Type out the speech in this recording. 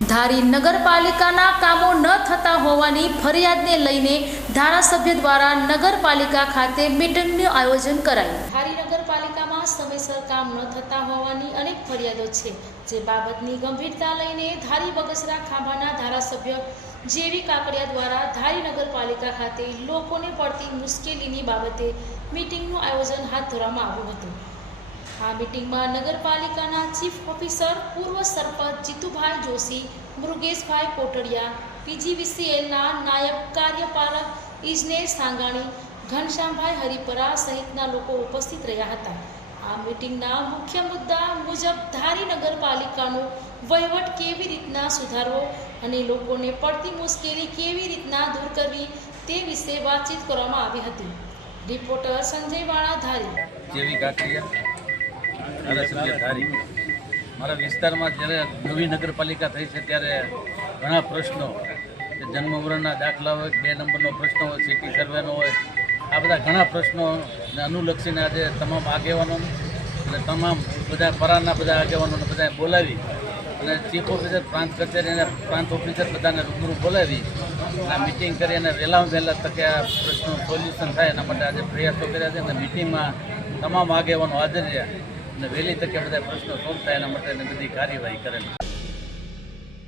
ધારી નગરપાલિકાના કામો ન થતા હોવાની ફરિયાદને લઈને ધારાસભ્ય દ્વારા નગરપાલિકા ખાતે મીટિંગનું આયોજન કરાયું। ધારી નગરપાલિકામાં સમયસર કામ ન થતા હોવાની અનેક ફરિયાદો છે, જે બાબતની ગંભીરતા લઈને ધારી બગસરા ખાંભાના ધારાસભ્ય જેવી કાકડિયા દ્વારા ધારી નગરપાલિકા ખાતે લોકોને પડતી મુશ્કેલીની બાબતે મીટિંગનું આયોજન હાથ ધરવામાં આવ્યું હતું। આ મીટિંગમાં નગરપાલિકાના ચીફ ઓફિસર પૂર્વ સરપંચ જીતુભાઈ જોશી, મૃગેશભાઈ કોટડિયા, પીજીવીસીએલના નાયબ કાર્યપાલક ઇજનેર સાંગાણી, ઘનશ્યામભાઈ હરિપરા સહિતના લોકો ઉપસ્થિત રહ્યા હતા। આ મીટિંગના મુખ્ય મુદ્દા મુજબ ધારી નગરપાલિકાનો વહીવટ કેવી રીતના સુધારવો અને લોકોને પડતી મુશ્કેલી કેવી રીતના દૂર કરવી તે વિશે વાતચીત કરવામાં આવી હતી। રિપોર્ટર સંજય વાળા, ધારી। જેવી કાકડિયા, ધારાસભ્ય ધારી। મારા વિસ્તારમાં જ્યારે નવી નગરપાલિકા થઈ છે ત્યારે ઘણા પ્રશ્નો, જન્મ મરણના દાખલા હોય, 2 નંબરનો પ્રશ્ન હોય, સિટી સર્વેનો હોય, આ બધા ઘણા પ્રશ્નોને અનુલક્ષીને આજે તમામ આગેવાનો અને તમામ બધા પરાના બધા આગેવાનોને બધાને બોલાવી અને ચીફ ઓફિસર, પ્રાંત કચેરી અને પ્રાંત ઓફિસર બધાને રૂબરૂ બોલાવી આ મિટિંગ કરી અને વહેલામાં વહેલા તકે આ પ્રશ્નનું સોલ્યુશન થાય એના માટે આજે પ્રયાસો કર્યા છે અને મિટિંગમાં તમામ આગેવાનો હાજર રહ્યા અને વહેલી તકે બધા પ્રશ્નો સોલ્વ થાય એના માટેની બધી કાર્યવાહી કરેલી।